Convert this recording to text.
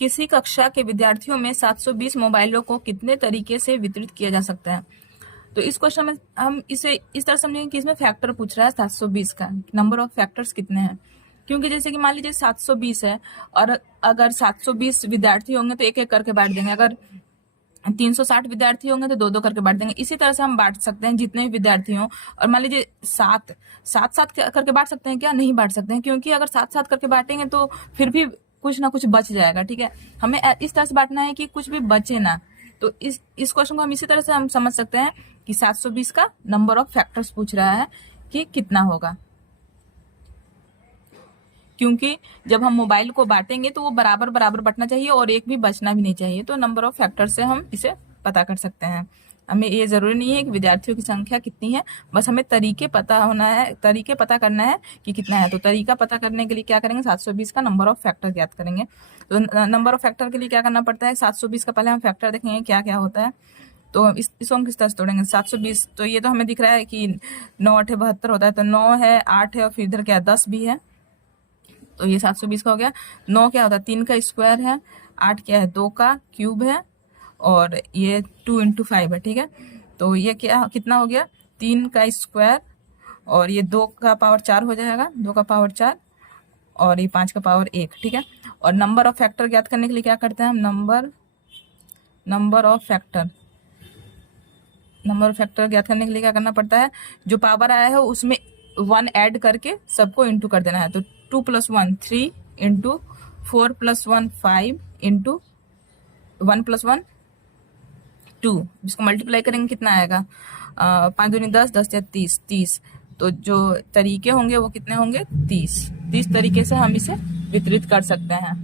किसी कक्षा के विद्यार्थियों में 720 मोबाइलों को कितने तरीके से वितरित किया जा सकता है। तो इस क्वेश्चन में हम इसे इस तरह समझेंगे कि इसमें फैक्टर पूछ रहा है 720 का, नंबर ऑफ फैक्टर्स कितने हैं। क्योंकि जैसे कि मान लीजिए 720 है और अगर 720 विद्यार्थी होंगे तो एक एक करके बांट देंगे, अगर 360 विद्यार्थी होंगे तो दो दो करके बांट देंगे। इसी तरह से हम बांट सकते हैं जितने भी विद्यार्थी हों। और मान लीजिए सात सात करके बांट सकते हैं क्या? नहीं बांट सकते हैं, क्योंकि अगर सात करके बांटेंगे तो फिर भी कुछ ना कुछ बच जाएगा। ठीक है, हमें इस तरह से बांटना है कि कुछ भी बचे ना। तो इस क्वेश्चन को हम इसी तरह से हम समझ सकते हैं कि 720 का नंबर ऑफ फैक्टर्स पूछ रहा है कि कितना होगा। क्योंकि जब हम मोबाइल को बांटेंगे तो वो बराबर बराबर बटना चाहिए और एक भी बचना भी नहीं चाहिए। तो नंबर ऑफ फैक्टर से हम इसे पता कर सकते हैं। हमें ये जरूरी नहीं है कि विद्यार्थियों की संख्या कितनी है, बस हमें तरीके पता करना है कि कितना है। तो तरीका पता करने के लिए क्या करेंगे? 720 का नंबर ऑफ फैक्टर ज्ञात करेंगे। तो नंबर ऑफ फैक्टर के लिए क्या करना पड़ता है? 720 का पहले हम फैक्टर देखेंगे क्या क्या होता है। तो इसको हम किस तरह से तोड़ेंगे? 720 तो ये तो हमें दिख रहा है कि 9 8 72 होता है, तो 9 है, 8 है और फिर इधर क्या 10 भी है। तो ये 720 का हो गया। 9 क्या होता है? 3 का स्क्वायर है। 8 क्या है? 2 का क्यूब है। और ये 2 × 5 है। ठीक है, तो ये क्या कितना हो गया? 3 का स्क्वायर और ये 2 का पावर 4 हो जाएगा, 2 का पावर 4 और ये 5 का पावर 1। ठीक है, और नंबर ऑफ फैक्टर ज्ञात करने के लिए क्या करते हैं हम? नंबर ऑफ फैक्टर ज्ञात करने के लिए क्या करना पड़ता है? जो पावर आया है उसमें 1 ऐड करके सबको इंटू कर देना है। तो 2 + 1 3 इंटू 4 + 1 5 इंटू 1 + 1 2। इसको मल्टीप्लाई करेंगे कितना आएगा? 5 दूनी 10, 10 या 30। तो जो तरीके होंगे वो कितने होंगे? 30 तरीके से हम इसे वितरित कर सकते हैं।